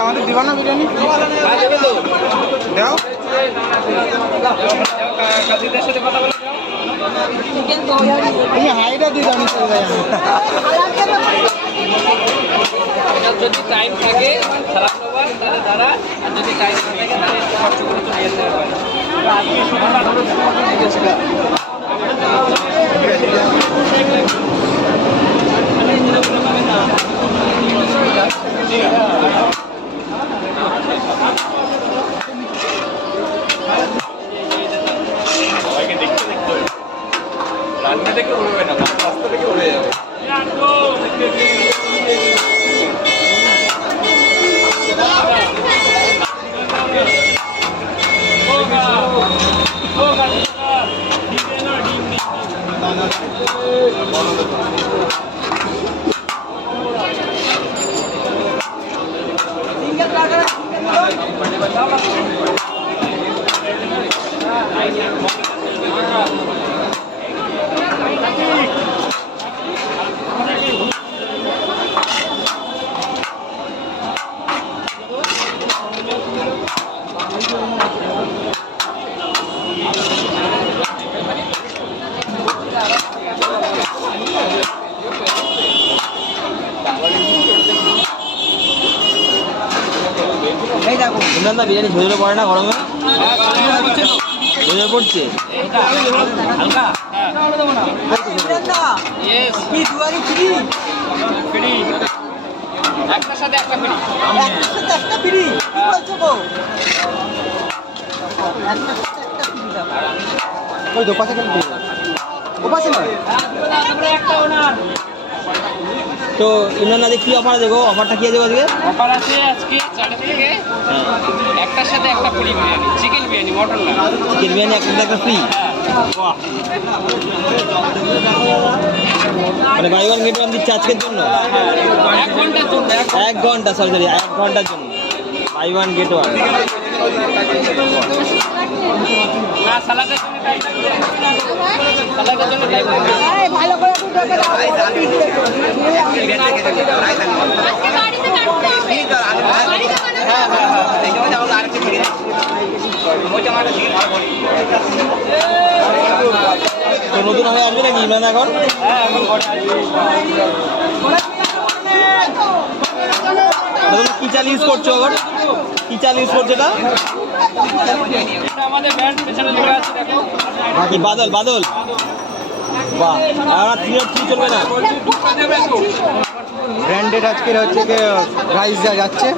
আমাদের দিবা না বিরিয়ানি দাও তুমি হাইটা দিয়ে দাও যদি টাইম থাকে খারাপ নেবার তাহলে তারা আর যদি টাইম না থাকে তাহলে খরচ করে চলে যেতে পারে সবাইকে দেখতে দেখতে রান্না থেকে উড়বে না রাস্তা থেকে উড়ে যাবে ইমরানদা বিরিয়ানি ঝরে পড়ে না গরমে ঝরে পড়ছে হালকা একটার সাথে একটা ফ্রি ওই তো পাশে কেন ও পাশে না তো ইমরান দাদি কি অফার দেবো অফারটা কি দেবো আজকে অফার আছে আজকে 4 থেকে একটার সাথে একটা free biryani chicken biryani mutton না চিকেন বিরিয়ানি একটা সাথে একটা ফ্রি মানে বাই ওয়ান গেট ওয়ান দিচ্ছে আজকের জন্য 1 ঘন্টার জন্য 1 ঘন্টা সরি 1 ঘন্টার জন্য বাই ওয়ান গেট ওয়ান না সালাদের জন্য টাইম লাগবে সালাদের জন্য টাইম লাগবে ভালো করে একটু ঢেকে দাও তো নতুন হয়ে আসবে নাকি ইমরান এখন তুমি কি চাল ইউজ করছো এখন কি চাল ইউজ করছো এটা এটা আমাদের ব্র্যান্ড পেছনে লেখা আছে দেখো কি বাদল বাদল বাহ আর 3 চলবে না ব্র্যান্ডেড আজকের হচ্ছে রাইস যা যাচ্ছে